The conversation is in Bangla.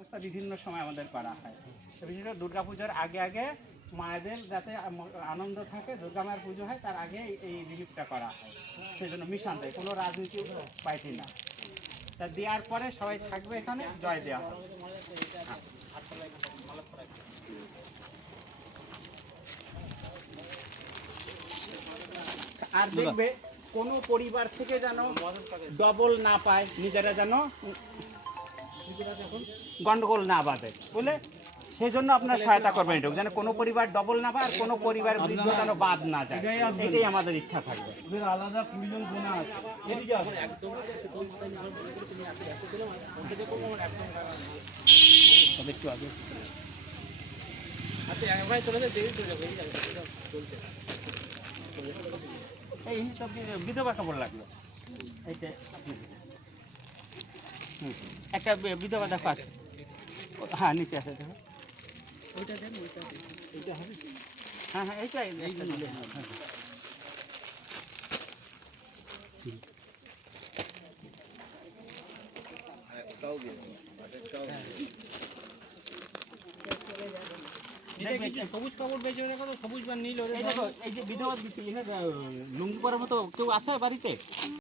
ব্যবস্থা বিভিন্ন সময় আমাদের করা হয়। বিশেষ করে দুর্গাপুজোর আগে আগে মায়েদের যাতে আনন্দ থাকে দুর্গা মায়ের পুজো হয় তার আগে এই রিলিফটা করা হয়। সেই জন্য মিশন দেয় কোনো রাজনীতি পাইছি না। তা দেওয়ার পরে সবাই থাকবে এখানে জয় দেওয়া হবে। আর দেখবে কোনো পরিবার থেকে যেন ডবল না পায় নিজেরা যেন গন্ডগোল না বাঁধে বুঝলে? সেই জন্য আপনার সহায়তা করবেন এটুকু যেন কোনো পরিবার ডবল না পায় আর কোনো পরিবার বৃদ্ধ যেন বাদ না যায়। এটাই আমাদের ইচ্ছা থাকবে। ওদের আলাদা কুড়ি জন গোনা আছে। এদিকে তবে একটু আগে। এই তো বিধবা খবর লাগল? এইটা একটা বিধবা দেখো আছে। হ্যাঁ নিচে আছে দেখো। হ্যাঁ হ্যাঁ এইটাই এইটা হবে, হ্যাঁ, হ্যাঁ। দেখবে, সবুজ কাপড় বেঁচে সবুজ বা নীল দেখো এই যে বিধবা লুঙ্গি পরার মতো কেউ আছে বাড়িতে?